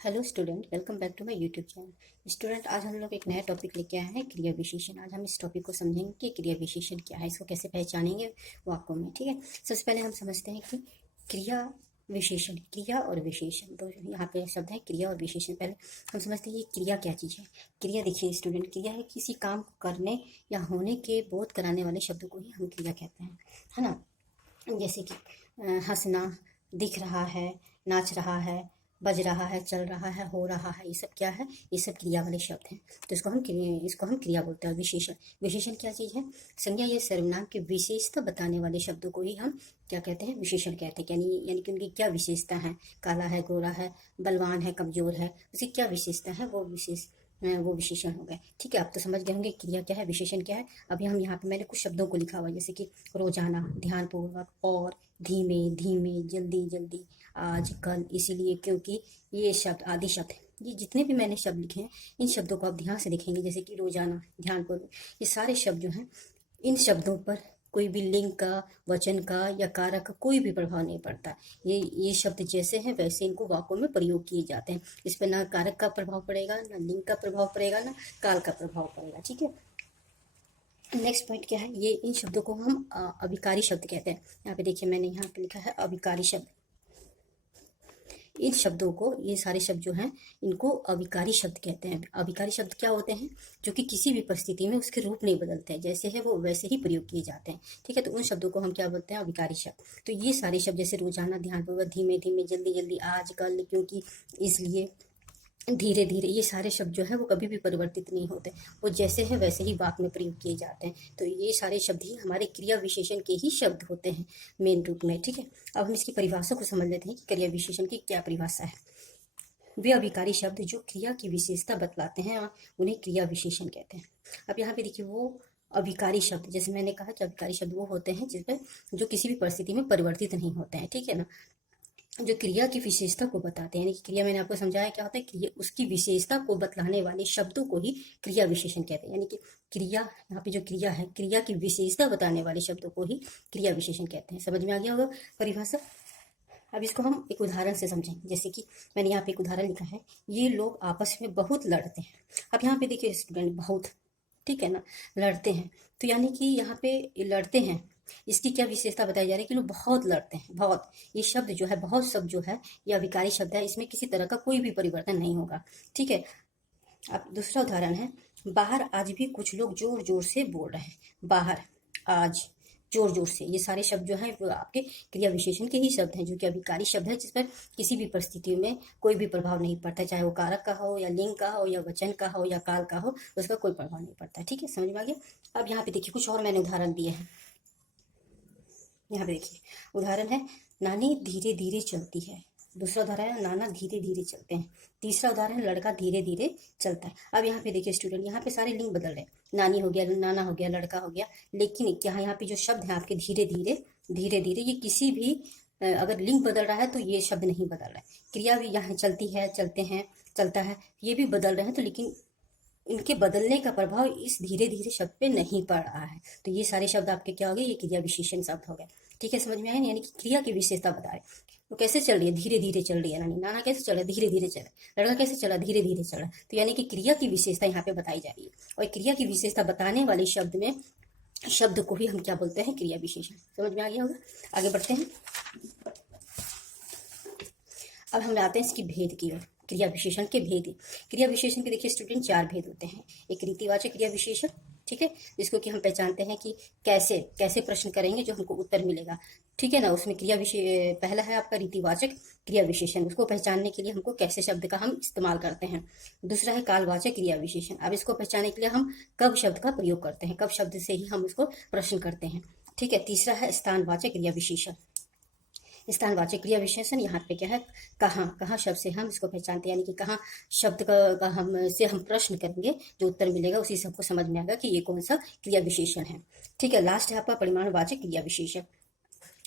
Hello student, welcome back to my YouTube channel. Student, आज हम लोग एक नया टॉपिक लेके आए हैं, क्रिया विशेषण। आज हम इस टॉपिक को समझेंगे कि क्रिया विशेषण क्या है, इसको कैसे पहचानेंगे वाक्यों में। ठीक है, सबसे पहले हम समझते हैं कि क्रिया विशेषण, क्रिया और विशेषण, तो यहाँ पे शब्द है क्रिया और विशेषण। पहले हम समझते हैं कि क्रिया क्या चीज़ है। क्रिया देखिए स्टूडेंट, क्रिया है किसी काम को करने या होने के बोध कराने वाले शब्दों को ही हम क्रिया कहते हैं, है ना। जैसे कि हंसना, दिख रहा है, नाच रहा है, बज रहा है, चल रहा है, हो रहा है, ये सब क्या है? ये सब क्रिया वाले शब्द हैं। तो इसको हम क्रिया बोलते हैं। विशेषण, विशेषण क्या चीज़ है? संज्ञा या सर्वनाम की विशेषता बताने वाले शब्दों को ही हम क्या कहते हैं? विशेषण कहते हैं। यानी कि उनकी क्या विशेषता है? काला है, गोरा है, बलवान है, कमजोर है, उसकी क्या विशेषता है, वो विशेषण हो गए। ठीक है, आप तो समझ गए होंगे क्रिया क्या है, विशेषण क्या है। अभी हम यहाँ पे मैंने कुछ शब्दों को लिखा हुआ है, जैसे कि रोजाना, ध्यानपूर्वक, और, धीमे धीमे, जल्दी जल्दी, आज, कल, इसीलिए, क्योंकि, ये शब्द, आदि शब्द, ये जितने भी मैंने शब्द लिखे हैं, इन शब्दों को आप ध्यान से देखेंगे। जैसे कि रोजाना, ध्यानपूर्वक, ये सारे शब्द जो हैं, इन शब्दों पर कोई भी लिंग का, वचन का या कारक का कोई भी प्रभाव नहीं पड़ता। ये शब्द जैसे हैं वैसे इनको वाक्यों में प्रयोग किए जाते हैं। इस पर ना कारक का प्रभाव पड़ेगा, ना लिंग का प्रभाव पड़ेगा, ना काल का प्रभाव पड़ेगा। ठीक है, नेक्स्ट पॉइंट क्या है? ये इन शब्दों को हम अभिकारी शब्द कहते हैं। यहाँ पे देखिए, मैंने यहाँ पे लिखा है अभिकारी शब्द। इन शब्दों को, ये सारे शब्द जो हैं, इनको अभिकारी शब्द कहते हैं। अभिकारी शब्द क्या होते हैं? जो कि किसी भी परिस्थिति में उसके रूप नहीं बदलते हैं, जैसे है वो वैसे ही प्रयोग किए जाते हैं। ठीक है, तो उन शब्दों को हम क्या बोलते हैं? अभिकारी शब्द। तो ये सारे शब्द जैसे रोजाना, ध्यानपूर्वक, धीमे धीमे, जल्दी जल्दी, आज, कल, क्योंकि, इसलिए, धीरे धीरे, ये सारे शब्द जो है वो कभी भी परिवर्तित नहीं होते, वो जैसे है वैसे ही वाक्य में प्रयोग किए जाते हैं। तो ये सारे शब्द ही हमारे क्रिया विशेषण के ही शब्द होते हैं मेन रूप में। ठीक है, अब हम इसकी परिभाषा को समझ लेते हैं कि क्रिया विशेषण की क्या परिभाषा है। वे अभिकारी शब्द जो क्रिया की विशेषता बतलाते हैं, उन्हें क्रिया विशेषण कहते हैं। अब यहाँ पे देखिए, वो अभिकारी शब्द, जैसे मैंने कहा कि अभिकारी शब्द वो होते हैं जिसमें जो किसी भी परिस्थिति में परिवर्तित नहीं होते हैं। ठीक है ना, जो क्रिया की विशेषता को बताते हैं, यानी कि क्रिया, मैंने आपको समझाया क्या होता है, क्रिया, उसकी विशेषता को बतलाने वाले शब्दों को ही क्रिया विशेषण कहते हैं। यानी कि क्रिया, यहाँ पे जो क्रिया है, क्रिया की विशेषता बताने वाले शब्दों को ही क्रिया विशेषण कहते हैं। समझ में आ गया होगा परिभाषा। अब इसको हम एक उदाहरण से समझेंगे। जैसे कि मैंने यहाँ पे एक उदाहरण लिखा है, ये लोग आपस में बहुत लड़ते हैं। अब यहाँ पे देखिए स्टूडेंट, बहुत, ठीक है ना, लड़ते हैं, तो यानी कि यहाँ पे लड़ते हैं, इसकी क्या विशेषता बताई जा रही है कि लोग बहुत लड़ते हैं। बहुत, ये शब्द जो है, बहुत शब्द जो है, ये अभिकारी शब्द है, इसमें किसी तरह का कोई भी परिवर्तन नहीं होगा। ठीक है, अब दूसरा उदाहरण है, बाहर आज भी कुछ लोग जोर जोर से बोल रहे हैं। बाहर, आज, जोर जोर से, ये सारे शब्द जो हैं वो आपके क्रिया विशेषण के ही शब्द हैं, जो कि अभिकारी शब्द है, जिस पर किसी भी परिस्थिति में कोई भी प्रभाव नहीं पड़ता, चाहे वो कारक का हो, या लिंग का हो, या वचन का हो, या काल का हो, उसका कोई प्रभाव नहीं पड़ता। ठीक है, समझ में आ गया। अब यहाँ पे देखिए, कुछ और मैंने उदाहरण दिए हैं। यहाँ पे देखिए, उदाहरण है, नानी धीरे धीरे चलती है। दूसरा उदाहरण है, नाना धीरे धीरे चलते हैं। तीसरा उदाहरण है, लड़का धीरे धीरे चलता है। अब यहाँ पे देखिए स्टूडेंट, यहाँ पे सारे लिंग बदल रहे हैं, नानी हो गया, नाना हो गया, लड़का हो गया, लेकिन क्या यहाँ पे जो शब्द है आपके धीरे धीरे, धीरे धीरे, ये किसी भी अगर लिंग बदल रहा है तो ये शब्द नहीं बदल रहा है। क्रिया भी यहाँ चलती है, चलते हैं, चलता है, ये भी बदल रहे हैं, तो लेकिन इनके बदलने का प्रभाव इस धीरे धीरे शब्द पे नहीं पड़ रहा है। तो ये सारे शब्द आपके क्या हो गए? ये क्रिया विशेषण शब्द हो गए। ठीक है, समझ में आया? यानी कि क्रिया की विशेषता बताए, वो कैसे चल रही है? धीरे धीरे चल रही है। नानी, नाना कैसे चल रहा है? धीरे धीरे चल रहा है। लड़का कैसे चला? धीरे धीरे चल रहा है। तो यानी कि क्रिया की विशेषता यहाँ पे बताई जा रही है, और क्रिया की विशेषता बताने वाले शब्द में, शब्द को ही हम क्या बोलते हैं? क्रिया विशेषण। समझ में आ गया होगा। आगे बढ़ते हैं। अब हम आते हैं इसकी भेद की ओर, क्रिया विशेषण के भेद। क्रिया विशेषण के देखिए स्टूडेंट, चार भेद होते हैं। एक रीतिवाचक क्रिया विशेषण, ठीक है, जिसको कि हम पहचानते हैं कि कैसे कैसे प्रश्न करेंगे जो हमको उत्तर मिलेगा। ठीक है ना, उसमें पहला है आपका रीतिवाचक क्रिया विशेषण, उसको पहचानने के लिए हमको कैसे शब्द का हम इस्तेमाल करते हैं। दूसरा है कालवाचक क्रिया विशेषण, अब इसको पहचानने के लिए हम कब शब्द का प्रयोग करते हैं, कब शब्द से ही हम उसको प्रश्न करते हैं। ठीक है, तीसरा है स्थानवाचक क्रिया विशेषण। स्थानवाचक क्रिया विशेषण, यहाँ पे क्या है, कहाँ, कहाँ शब्द से हम इसको पहचानते हैं, यानी कि कहाँ शब्द का हम प्रश्न करेंगे, जो उत्तर मिलेगा उसी से हमको समझ में आएगा कि ये कौन सा क्रिया विशेषण है। ठीक है, लास्ट है आपका परिमाणवाचक क्रिया विशेषण।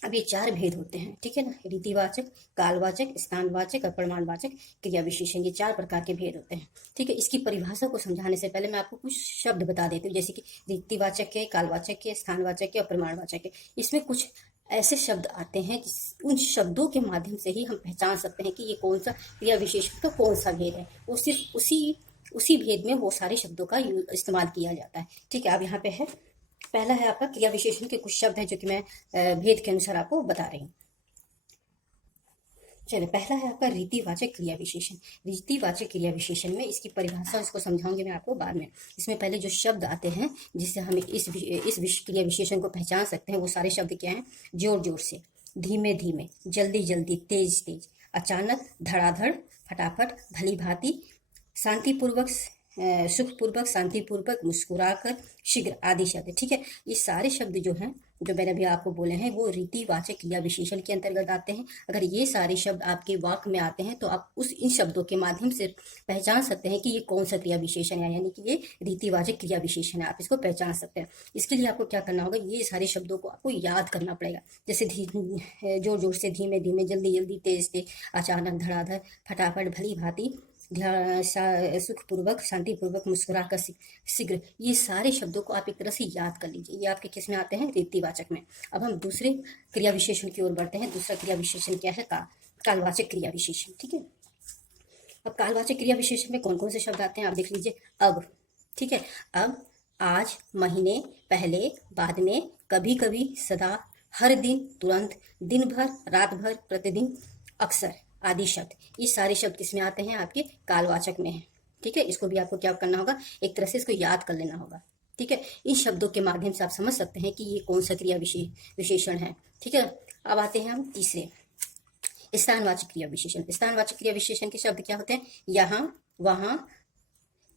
अब ये चार भेद होते हैं, ठीक है ना, रीतिवाचक, कालवाचक, स्थानवाचक और परिमाणवाचक क्रिया विशेषण, ये चार प्रकार के भेद होते हैं। ठीक है, इसकी परिभाषा को समझाने से पहले मैं आपको कुछ शब्द बता देती हूँ, जैसे कि रीतिवाचक के, कालवाचक के, स्थानवाचक के और परिमाणवाचक के। इसमें कुछ ऐसे शब्द आते हैं उन शब्दों के माध्यम से ही हम पहचान सकते हैं कि ये कौन सा क्रिया विशेषण का कौन सा भेद है। वो सिर्फ उसी भेद में वो सारे शब्दों का इस्तेमाल किया जाता है। ठीक है, अब यहाँ पे है, पहला है आपका क्रिया विशेषण के कुछ शब्द हैं जो कि मैं भेद के अनुसार आपको बता रही हूँ। चलिए, पहला है आपका रीतिवाचक क्रिया विशेषण। रीतिवाचक क्रिया विशेषण में इसकी परिभाषा इसको समझाऊंगी मैं आपको बाद में। इसमें पहले जो शब्द आते हैं जिससे हम इस क्रिया विशेषण को पहचान सकते हैं, वो सारे शब्द क्या हैं? जोर जोर से, धीमे धीमे, जल्दी जल्दी, तेज तेज, अचानक, धड़ाधड़, फटाफट, भली भांति, शांतिपूर्वक, सुखपूर्वक, शांतिपूर्वक, मुस्कुराकर, शीघ्र आदि शब्द। ठीक है, ये सारे शब्द जो हैं, जो मैंने अभी आपको बोले हैं, वो रीतिवाचक क्रिया विशेषण के अंतर्गत आते हैं। अगर ये सारे शब्द आपके वाक्य में आते हैं तो आप इन शब्दों के माध्यम से पहचान सकते हैं कि ये कौन सा क्रिया विशेषण है, यानी कि ये रीतिवाचक क्रिया विशेषण है। आप इसको पहचान सकते हैं। इसके लिए आपको क्या करना होगा? ये सारे शब्दों को आपको याद करना पड़ेगा। जैसे जोर जोर से, धीमे धीमे, जल्दी जल्दी, तेज तेज, अचानक, धड़ाधड़, फटाफट, भली भांति, सुखपूर्वक, शांतिपूर्वक, मुस्कुरा कर, शीघ्र। ये सारे शब्दों को आप एक तरह से याद कर लीजिए। ये आपके किस में आते हैं? रीतिवाचक में। अब हम दूसरे क्रिया विशेषण की ओर बढ़ते हैं। दूसरा क्रिया विशेषण क्या है? कालवाचक क्रिया विशेषण। ठीक है, अब कालवाचक क्रिया विशेषण में कौन कौन से शब्द आते हैं आप देख लीजिए। अब, ठीक है, अब, आज, महीने, पहले, बाद में, कभी कभी, सदा, हर दिन, तुरंत, दिन भर, रात भर, प्रतिदिन, अक्सर आदि शब्द। ये सारे शब्द किसमें आते हैं? आपके कालवाचक में है। ठीक है, इसको भी आपको क्या करना होगा? एक तरह से इसको याद कर लेना होगा। ठीक है, इन शब्दों के माध्यम से आप समझ सकते हैं कि ये कौन सा क्रिया विशेषण है। ठीक है, अब आते हैं हम तीसरे, स्थानवाचक क्रिया विशेषण। स्थानवाचक क्रिया विशेषण के शब्द क्या होते हैं? यहाँ, वहां,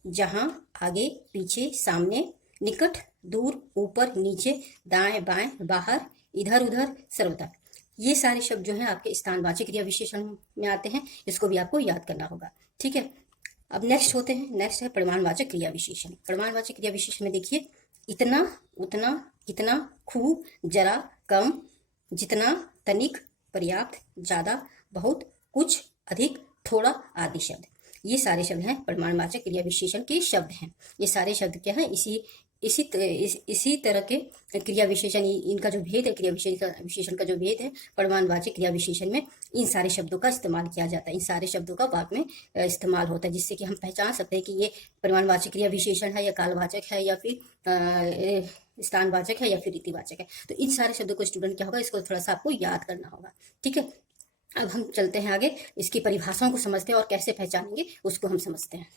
जहां, आगे, पीछे, सामने, निकट, दूर, ऊपर, नीचे, दाएं बाएं, बाहर, इधर उधर, सर्वदा। ये सारे शब्द जो हैं आपके स्थानवाचक क्रिया विशेषण में आते हैं। इसको भी आपको याद करना होगा। ठीक है, अब नेक्स्ट है परिमाणवाचक क्रिया विशेषण। परिमाणवाचक क्रिया विशेषण में देखिए, इतना, उतना, कितना, खूब, जरा, कम, जितना, तनिक, पर्याप्त, ज्यादा, बहुत, कुछ, अधिक, थोड़ा आदि शब्द। ये सारे शब्द हैं परिमाणवाचक क्रिया विशेषण के शब्द हैं। ये सारे शब्द क्या है? इसी तरह के क्रिया विशेषण, इनका जो भेद है, क्रिया विशेषण का जो भेद है, परिमाणवाचक क्रिया विशेषण में इन सारे शब्दों का इस्तेमाल किया जाता है। इन सारे शब्दों का वाक्य में इस्तेमाल होता है, जिससे कि हम पहचान सकते हैं कि ये परिमाणवाचक क्रिया विशेषण है या कालवाचक है या फिर स्थानवाचक है या फिर रीतिवाचक है। तो इन सारे शब्दों को स्टूडेंट क्या होगा? इसको थोड़ा सा आपको याद करना होगा। ठीक है, अब हम चलते हैं आगे, इसकी परिभाषाओं को समझते हैं और कैसे पहचानेंगे उसको हम समझते हैं।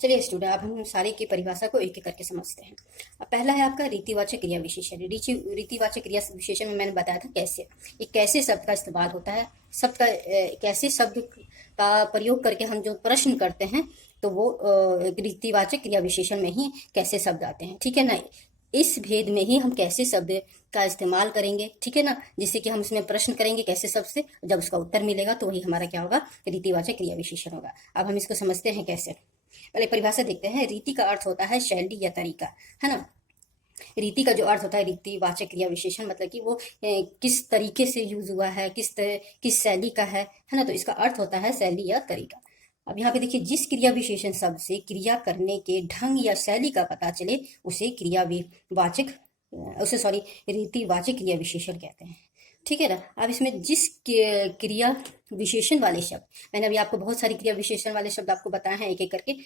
चलिए स्टूडेंट, अब हम सारे की परिभाषा को एक एक करके समझते हैं। अब पहला है आपका रीतिवाचक क्रिया विशेषण। रीतिवाचक क्रिया विशेषण में मैंने बताया था कैसे, ये कैसे शब्द का इस्तेमाल होता है, कैसे शब्द का प्रयोग करके हम जो प्रश्न करते हैं तो वो रीतिवाचक क्रिया विशेषण में ही कैसे शब्द आते हैं। ठीक है ना, इस भेद में ही हम कैसे शब्द का इस्तेमाल करेंगे। ठीक है ना, जिससे कि हम उसमें प्रश्न करेंगे कैसे शब्द से, जब उसका उत्तर मिलेगा तो वही हमारा क्या होगा? रीतिवाचक क्रिया विशेषण होगा। अब हम इसको समझते हैं कैसे। पहले परिभाषा देखते हैं। रीति का अर्थ होता है शैली या तरीका, है ना। रीति का जो अर्थ होता है रीतिवाचक क्रिया विशेषण, मतलब कि वो किस तरीके से यूज हुआ है, किस शैली का है ना। तो इसका अर्थ होता है शैली या तरीका। अब यहाँ पे देखिए, जिस क्रिया विशेषण शब्द से क्रिया करने के ढंग या शैली का पता चले उसे रीतिवाचक क्रिया विशेषण कहते हैं। ठीक है ना। अब इसमें जिस क्रिया विशेषण वाले शब्द, मैंने अभी आपको बहुत सारी क्रिया विशेषण वाले शब्द आपको बताए हैं एक एक करके,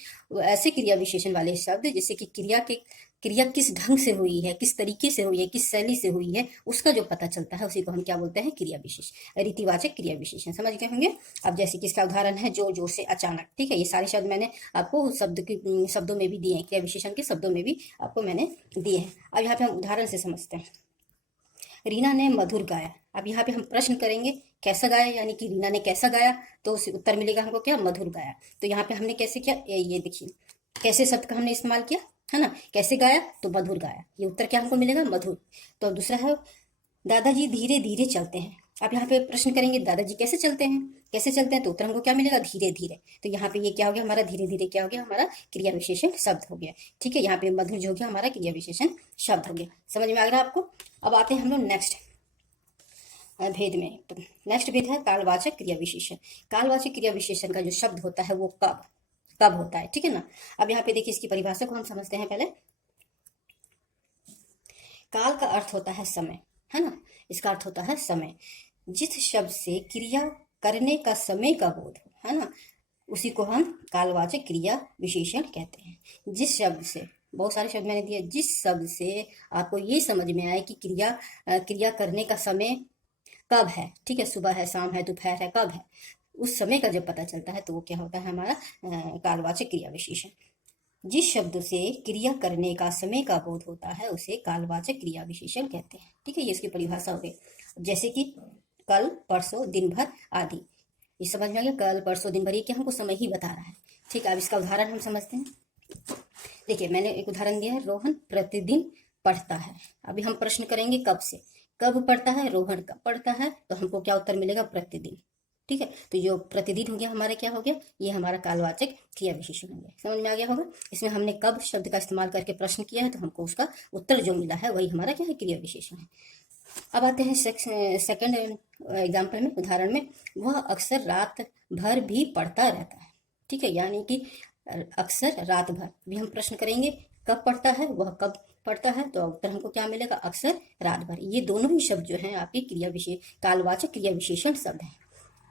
ऐसे क्रिया विशेषण वाले शब्द जिससे कि क्रिया किस ढंग से हुई है, किस तरीके से हुई है, किस शैली से हुई है, उसका जो पता चलता है उसी को हम क्या बोलते हैं? क्रिया विशेषण, रीतिवाचक क्रिया विशेषण। समझ गए होंगे। अब जैसे कि इसका उदाहरण है जोर जोर से, अचानक। ठीक है, ये सारे शब्द मैंने आपको शब्दों में भी दिए हैं, क्रिया विशेषण के शब्दों में भी आपको मैंने दिए हैं। अब यहाँ पे हम उदाहरण से समझते हैं। रीना ने मधुर गाया। अब यहाँ पे हम प्रश्न करेंगे कैसा गाया, यानी कि रीना ने कैसा गाया, तो उसे उत्तर मिलेगा हमको क्या? मधुर गाया। तो यहाँ पे हमने कैसे किया, ये देखिए कैसे शब्द का हमने इस्तेमाल किया, है ना। कैसे गाया? तो मधुर गाया। ये उत्तर क्या हमको मिलेगा? मधुर। तो दूसरा है दादाजी धीरे धीरे चलते हैं। अब यहाँ पे प्रश्न करेंगे दादाजी कैसे चलते हैं, तो उत्तर हमको क्या मिलेगा? धीरे धीरे। तो यहाँ पे ये क्या हो गया हमारा? धीरे धीरे क्या हो गया? हमारा क्रिया विशेषण शब्द हो गया। ठीक है, यहाँ पे मधुर जो हो गया हमारा क्रिया विशेषण शब्द हो गया। समझ में आ रहा है आपको। अब आते हैं हम लोग नेक्स्ट भेद में। तो नेक्स्ट भेद है कालवाचक क्रिया विशेषण। कालवाचक क्रिया विशेषण का जो शब्द होता है वो कब होता है। ठीक है ना। अब यहाँ पे देखिए इसकी परिभाषा को हम समझते हैं पहले। काल का अर्थ होता है समय, है ना। इसका अर्थ होता है समय। जिस शब्द से क्रिया करने का समय का बोध हो, है ना, उसी को हम कालवाचक क्रिया विशेषण कहते हैं। जिस शब्द से, बहुत सारे शब्द मैंने दिए, जिस शब्द से आपको ये समझ में आए कि क्रिया करने का समय कब है, ठीक है, सुबह है, शाम है, दोपहर है, कब है, उस समय का जब पता चलता है तो वो क्या होता है, हमारा कालवाचक क्रिया विशेषण। जिस शब्द से क्रिया करने का समय का बोध होता है उसे कालवाचक क्रिया विशेषण कहते हैं, ठीक है। ये इसकी परिभाषा हो गई। जैसे कि कल, परसों, दिन भर आदि, ये समझ में आ गया। कल, परसों, दिन भर, ये क्या हमको समय ही बता रहा है, ठीक है। अब इसका उदाहरण हम समझते हैं। देखिए, मैंने एक उदाहरण दिया है, रोहन प्रतिदिन पढ़ता है। अभी हम प्रश्न करेंगे कब से, कब पढ़ता है, रोहन कब पढ़ता है, तो हमको क्या उत्तर मिलेगा, प्रतिदिन, ठीक है। तो जो प्रतिदिन हो गया हमारा क्या हो गया, ये हमारा कालवाचक क्रिया विशेषण हो गया। समझ में आ गया होगा। इसमें हमने कब शब्द का इस्तेमाल करके प्रश्न किया है, तो हमको उसका उत्तर जो मिला है वही हमारा क्या है, क्रिया विशेषण है। अब आते हैं सेकंड एग्जाम्पल में, उदाहरण में। वह अक्सर रात भर भी पढ़ता रहता है, ठीक है। यानी कि अक्सर रात भर भी हम प्रश्न करेंगे कब पढ़ता है, वह कब पढ़ता है, तो उत्तर हमको क्या मिलेगा, अक्सर रात भर। ये दोनों ही शब्द जो हैं आपके कालवाचक क्रिया विशेषण शब्द हैं,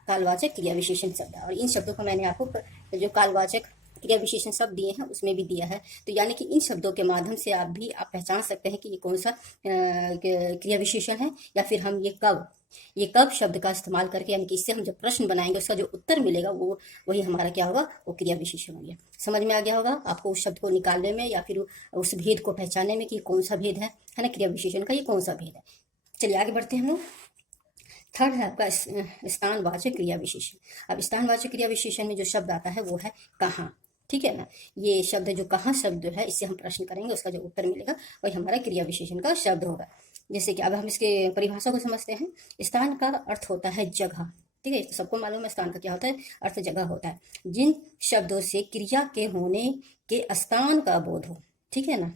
कालवाचक क्रिया विशेषण शब्द है। और इन शब्दों को मैंने आपको जो कालवाचक क्रिया विशेषण शब्द दिए हैं उसमें भी दिया है। तो यानी कि इन शब्दों के माध्यम से आप पहचान सकते हैं कि ये कौन सा क्रिया विशेषण है, या फिर हम ये कब शब्द का इस्तेमाल करके, यानी कि इससे हम जब प्रश्न बनाएंगे उसका जो उत्तर मिलेगा वो वही हमारा क्या होगा, वो क्रिया विशेषण हो गया। समझ में आ गया होगा आपको उस शब्द को निकालने में, या फिर उस भेद को पहचानने में कि कौन सा भेद है ना, क्रिया विशेषण का ये कौन सा भेद है। चलिए आगे बढ़ते हैं हम लोग। थर्ड है आपका स्थानवाचक क्रिया विशेषण। अब स्थानवाचक क्रिया विशेषण में जो शब्द आता है वो है कहाँ, ठीक है ना। ये शब्द जो कहाँ शब्द है, इससे हम प्रश्न करेंगे, उसका जो उत्तर मिलेगा वही हमारा क्रिया विशेषण का शब्द होगा। जैसे कि अब हम इसके परिभाषा को समझते हैं। स्थान का अर्थ होता है जगह, ठीक है। सबको मालूम है स्थान का क्या होता है, अर्थ जगह होता है। जिन शब्दों से क्रिया के होने के स्थान का बोध हो, ठीक है ना,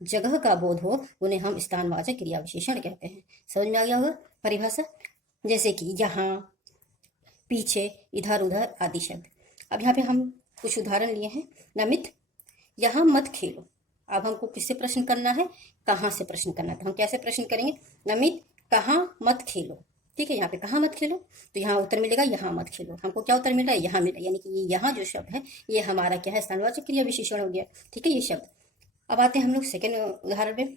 जगह का बोध हो, उन्हें हम स्थानवाचक क्रिया विशेषण कहते हैं। समझ में आ गया होगा परिभाषा। जैसे कि यहाँ, पीछे, इधर उधर आदि शब्द। अब यहाँ पे हम कुछ उदाहरण लिए हैं। नमित, यहाँ मत खेलो। अब हमको किससे प्रश्न करना है, कहाँ से प्रश्न करना है। तो हम कैसे प्रश्न करेंगे, नमित कहाँ मत खेलो, ठीक है। यहाँ पे कहाँ मत खेलो, तो यहाँ उत्तर मिलेगा यहाँ मत खेलो। हमको क्या उत्तर मिल रहा है, यहाँ मिल रहा है। यानी कि ये यहाँ जो शब्द है ये हमारा क्या है, स्थानवाचक क्रिया विशेषण हो गया, ठीक है, ये शब्द। अब आते हैं हम लोग सेकेंड उदाहरण में।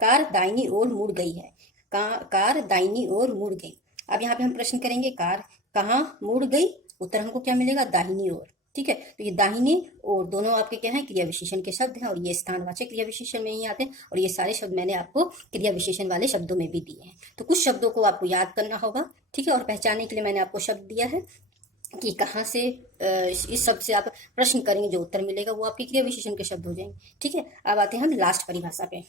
कार दाहिनी ओर मुड़ गई है। कार दाहिनी ओर मुड़ गई। अब यहाँ पे हम प्रश्न करेंगे कार कहाँ मुड़ गई, उत्तर हमको क्या मिलेगा, दाहिनी ओर, ठीक है। तो ये दाहिनी और दोनों आपके क्या है, क्रिया विशेषण के शब्द हैं, और ये स्थानवाचक क्रिया विशेषण में ही आते हैं। और ये सारे शब्द मैंने आपको क्रिया विशेषण वाले शब्दों में भी दिए हैं। तो कुछ शब्दों को आपको याद करना होगा, ठीक है। और पहचानने के लिए मैंने आपको शब्द दिया है कि कहाँ से इस शब्द से आप प्रश्न करेंगे, जो उत्तर मिलेगा वो आपके क्रिया विशेषण के शब्द हो जाएंगे, ठीक है। अब आते हैं हम लास्ट परिभाषा पे।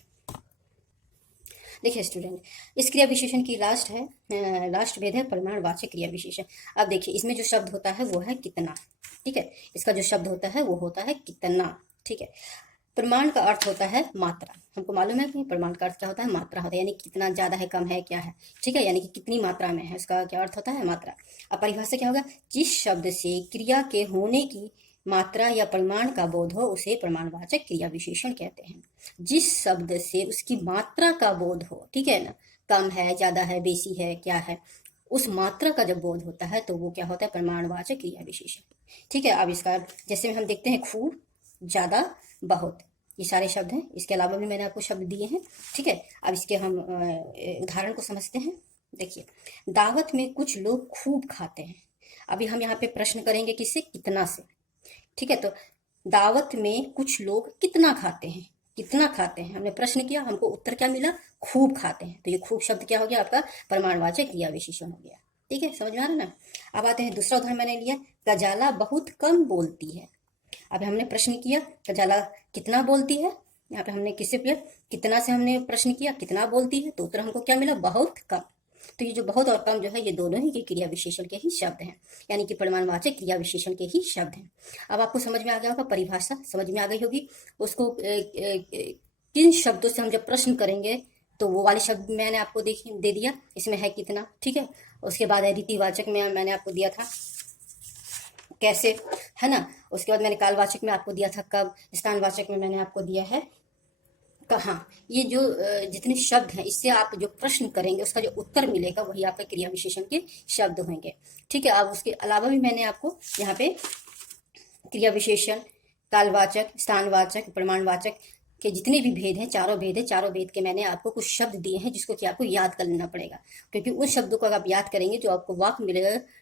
देखिए स्टूडेंट, इस क्रिया विशेषण की लास्ट भेद है परिमाणवाचक क्रिया विशेषण। अब देखिए, इसमें जो शब्द होता है वो है कितना, ठीक है। इसका जो शब्द होता है वो होता है कितना, ठीक है। प्रमाण का अर्थ होता है मात्रा। हमको मालूम है कि प्रमाण का अर्थ क्या होता है, मात्रा होता है, यानी कितना ज्यादा है, कम है, क्या है, ठीक है। यानी कि कितनी मात्रा में है, इसका क्या अर्थ होता है, मात्रा। अब परिभाषा क्या होगा, जिस शब्द से क्रिया के होने की मात्रा या परिमाण का बोध हो उसे प्रमाणवाचक क्रिया विशेषण कहते हैं। जिस शब्द से उसकी मात्रा का बोध हो, ठीक है ना, कम है, ज्यादा है, बेसी है, क्या है, उस मात्रा का जब बोध होता है तो वो क्या होता है, प्रमाणवाचक क्रिया विशेषण, ठीक है। अब इसका जैसे हम देखते हैं, खूब, ज्यादा, बहुत, ये सारे शब्द हैं। इसके अलावा भी मैंने आपको शब्द दिए हैं, ठीक है। अब इसके हम उदाहरण को समझते हैं। देखिए, दावत में कुछ लोग खूब खाते हैं। अभी हम यहाँ पे प्रश्न करेंगे किससे, कितना से, ठीक है। तो दावत में कुछ लोग कितना खाते हैं, कितना खाते हैं, हमने प्रश्न किया, हमको उत्तर क्या मिला, खूब खाते हैं। तो ये खूब शब्द क्या हो गया, आपका प्रमाणवाचक क्रिया विशेषण हो गया, ठीक है। समझ में आ रहा है ना। अब आते हैं दूसरा उदाहरण मैंने लिया, गजाला बहुत कम बोलती है। अब हमने प्रश्न किया गजाला कितना बोलती है, यहाँ पे हमने किससे किया, कितना से हमने प्रश्न किया, कितना बोलती है, तो उत्तर हमको क्या मिला, बहुत कम। तो ये जो बहुत और कम जो है ये दोनों ही के क्रिया विशेषण के ही शब्द हैं, यानी कि परिमाणवाचक क्रिया विशेषण के ही शब्द हैं। अब आपको समझ में आ गया होगा, परिभाषा समझ में आ गई होगी। उसको किन शब्दों से हम जब प्रश्न करेंगे तो वो वाले शब्द मैंने आपको दे दिया, इसमें है कितना, ठीक है। उसके बाद रीतिवाचक में मैंने आपको दिया था कैसे, है ना। उसके बाद मैंने कालवाचक में आपको दिया था कब, स्थानवाचक में मैंने आपको दिया है कहाँ, ये जो जितने शब्द हैं, इससे आप जो प्रश्न करेंगे उसका जो उत्तर मिलेगा वही आपका क्रिया विशेषण के शब्द होंगे। ठीक है। अब उसके अलावा भी मैंने आपको यहाँ पे क्रिया विशेषण, कालवाचक, स्थानवाचक, प्रमाणवाचक के जितने भी भेद हैं, चारों भेद है, चारों भेद के मैंने आपको कुछ शब्द दिए हैं जिसको कि आपको याद कर लेना पड़ेगा, क्योंकि उन शब्दों को अगर आप याद करेंगे जो आपको वाक्य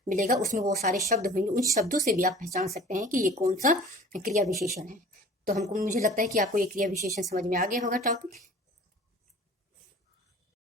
मिलेगा उसमें वो सारे शब्द होंगे। उन शब्दों से भी आप पहचान सकते हैं कि ये कौन सा क्रिया विशेषण है। तो मुझे लगता है कि आपको ये क्रिया विशेषण समझ में आ गया होगा टॉपिक।